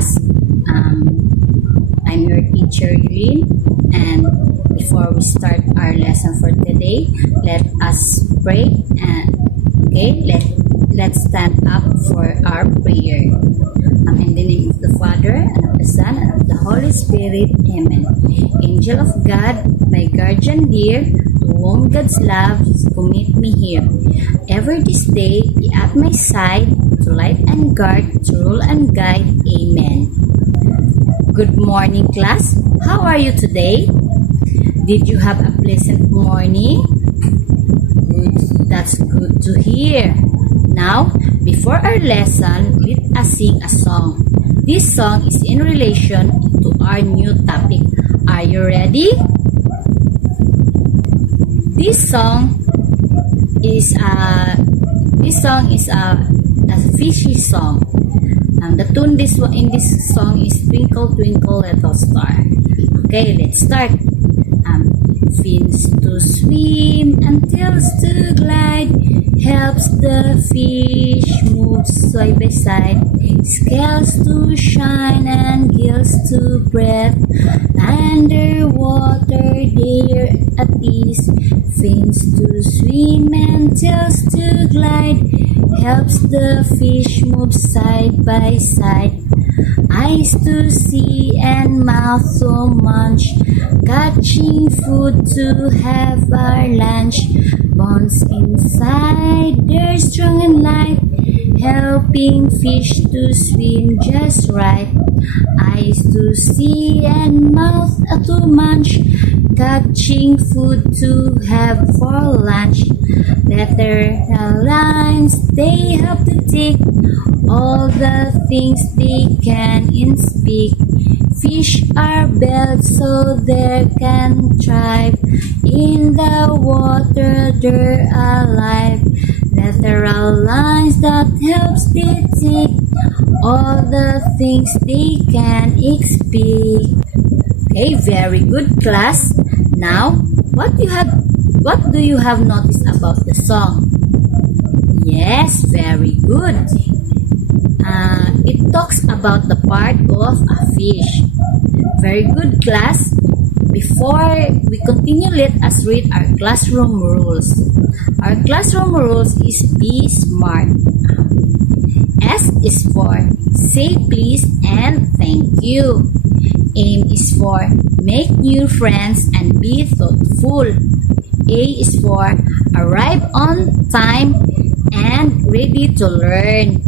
class. I'm your teacher, Yulin, and before we start our lesson for today, let us pray. Let's stand up for our prayer. In the name of the Father, and of the Son, and of the Holy Spirit. Amen. Angel of God, my guardian dear, to whom God's love commit me here. Ever this day, be at my side, to light and guard, to rule and guide. Amen. Good morning, class. How are you today? Did you have a pleasant morning? Good. That's good to hear. Now, before our lesson, let us sing a song. This song is in relation to our new topic. Are you ready? This song is a fishy song. The tune in this song is Twinkle Twinkle Little Star. Okay, let's start. Fins to swim and tails to glide, helps the fish move side by side, scales to shine and gills to breathe, underwater they're at ease, fins to swim and tails to glide, helps the fish move side by side, eyes to see and mouth to munch, catching food to have our lunch, bones inside, they're strong and light, helping fish to swim just right, eyes to see and mouth to munch, catching food to have for lunch, letter lines they help to take all the things they can speak. Fish are built so they can thrive. In the water they're alive. Lateral lines that helps they take all the things they can speak. Okay, very good, class. Now, what do you have noticed about the song? Yes, very good. It talks about the part of a fish. Very good, class. Before we continue, let us read our classroom rules. Our classroom rules is be smart. S is for say please and thank you. M is for make new friends and be thoughtful. A is for arrive on time and ready to learn.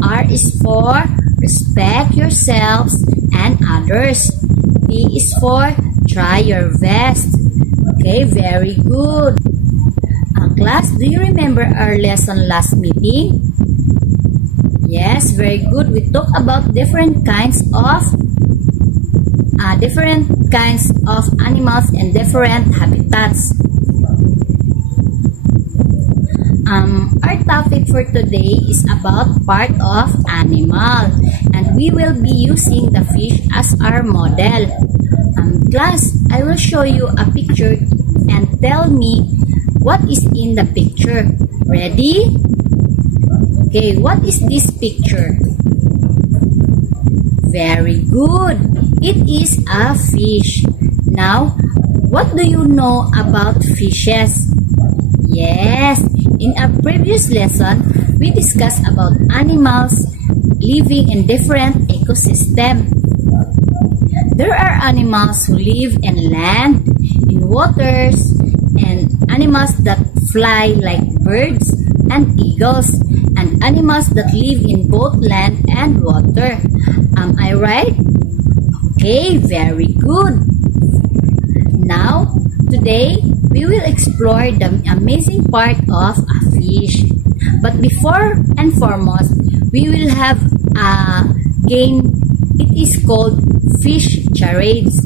R is for respect yourselves and others. T is for try your best. Okay, very good. Class, do you remember our lesson last meeting? Yes, very good. We talked about different kinds of animals and different habitats. Our topic for today is about part of animal, and we will be using the fish as our model. Class, I will show you a picture and tell me what is in the picture. Ready? Okay, what is this picture? Very good. It is a fish. Now, what do you know about fishes? Yes, in a previous lesson, we discussed about animals living in different ecosystems. There are animals who live in land, in waters, and animals that fly like birds and eagles, and animals that live in both land and water. Am I right? Okay, very good. Now, today, we will explore the amazing part of a fish. But before and foremost, we will have a game. It is called Fish Charades.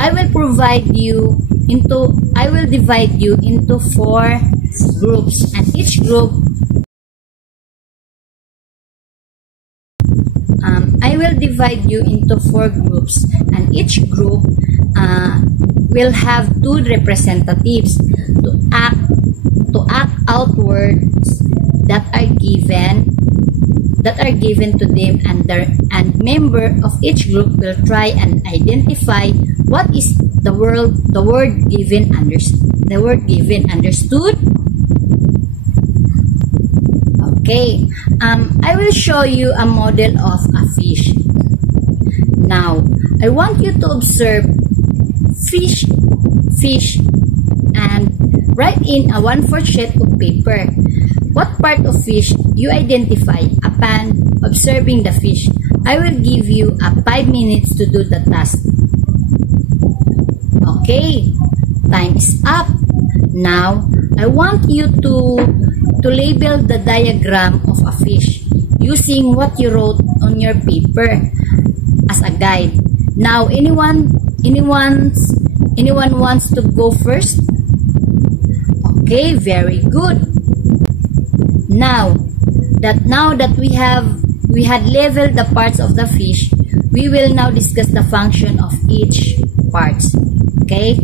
I will divide you into 4 groups, and each group will have 2 representatives to act out words that are given that are given to them, and member of each group will try and identify what is the word given. Understood? Okay, I will show you a model of a fish. Now, I want you to observe fish, and write in a 1/4 sheet of paper. What part of fish you identify upon observing the fish? I will give you 5 minutes to do the task. Okay, time is up. Now, I want you to label the diagram of a fish using what you wrote on your paper as a guide. Now, anyone wants to go first? Okay, very good. Now that we had leveled the parts of the fish, we will now discuss the function of each parts. Okay?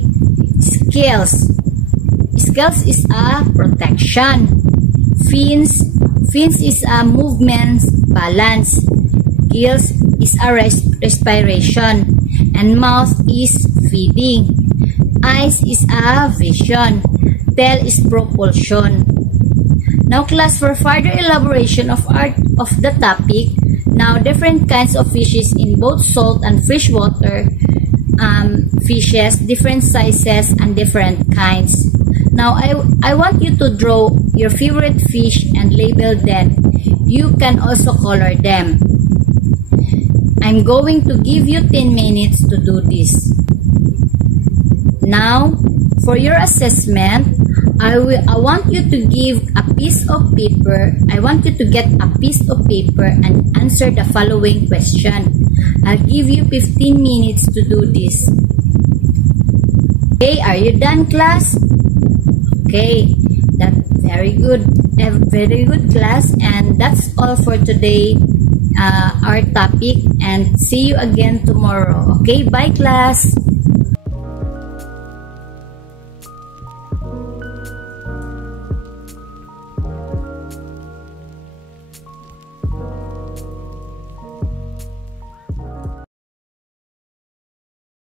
Scales. Scales is a protection. Fins is a movement balance. Gills is a respiration. And mouth is feeding. Eyes is a vision. Tail is propulsion. Now class, for further elaboration of the topic, now different kinds of fishes in both salt and freshwater fishes, different sizes and different kinds. Now I want you to draw your favorite fish and label them. You can also color them. I'm going to give you 10 minutes to do this. Now, for your assessment, I want you to give a piece of paper. I want you to get a piece of paper and answer the following question. I'll give you 15 minutes to do this. Okay, are you done, class? Okay, that's very good. Very good, class. And that's all for today, our topic. And see you again tomorrow. Okay, bye, class.